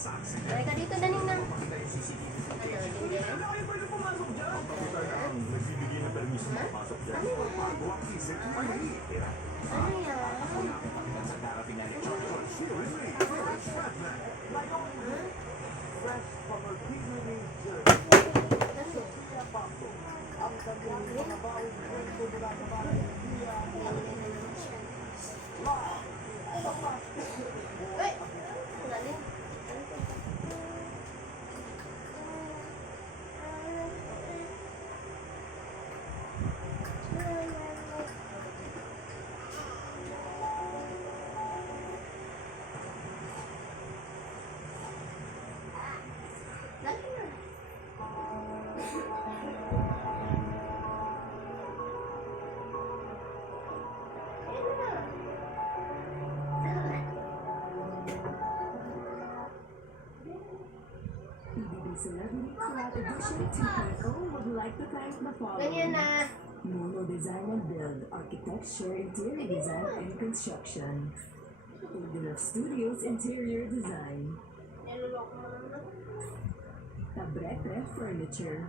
Ay, ka dito, daning na. Ano, hindi? Ano Celebrity Collab Edition 2.0 would like to thank the following. Ganyan na. Mono Design and Build, Architecture, Interior Design and Construction. Udinov Studios Interior Design. Niluloko mo naman. Tabrete Furniture.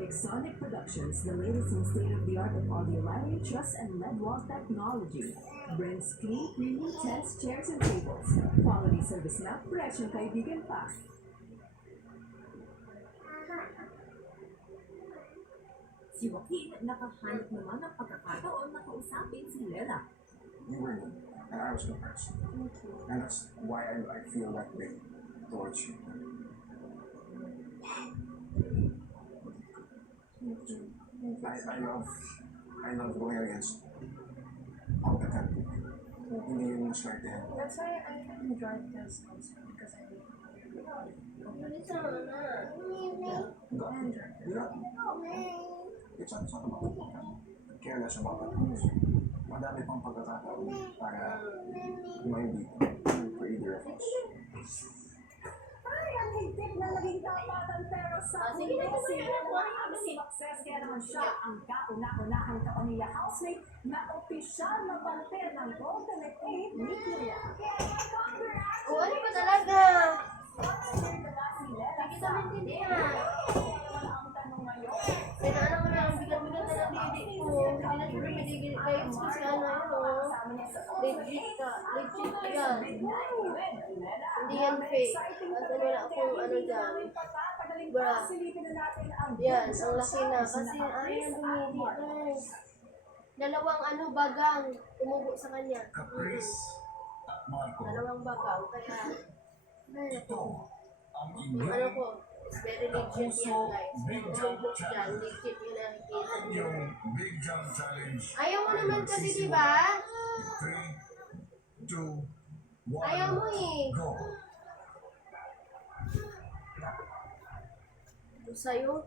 Exonic Productions, the latest in state-of-the-art of audio lighting, truss, and LED wall technology, brings clean, premium tents, chairs, and tables. Quality service na, presyong kaibigan pa. Si Joaquin nakahanap naman ng pagkakataon na kausapin si Lela. You were good, and I was the person. And that's why I feel that way towards you. I love going against all the time. Hindi yung swerte yan. That's why I enjoy this also because I Bilis naman na. It's not about careless about it. Madami pang pagkakataon para hindi for either of us. Ay, ang higpit na naging tapatan pero sa Sige na, sige na. success kaya naman siya ang kauna-unahang kapanila housemate na opisyal na parte ng Golden 8 Nuclear. O, ano ba talaga? Hindi ka maintindihan. Kailangan ko na ang bigat-bigat na nabibig ko. Hindi na siguro madigil kayo kasi ano yun. Legit ka. Legit yan. Hindi yan fake. At wala akong ano dyan. Bra. Yan, ang laki na. Kasi ayaw dumidit. Dalawang ano bagang tumubo sa kanya. Caprice at Marco. Dalawang bagang. Kaya, ay, Ito ang ano inyong ko, very legit yan guys. Tumubo dyan, legit yun nakikita niyo. yung Big Jump Challenge. Ayaw mo naman kasi, di ba? 3, 2, 1, Ayaw mo eh. go! Sa'yo,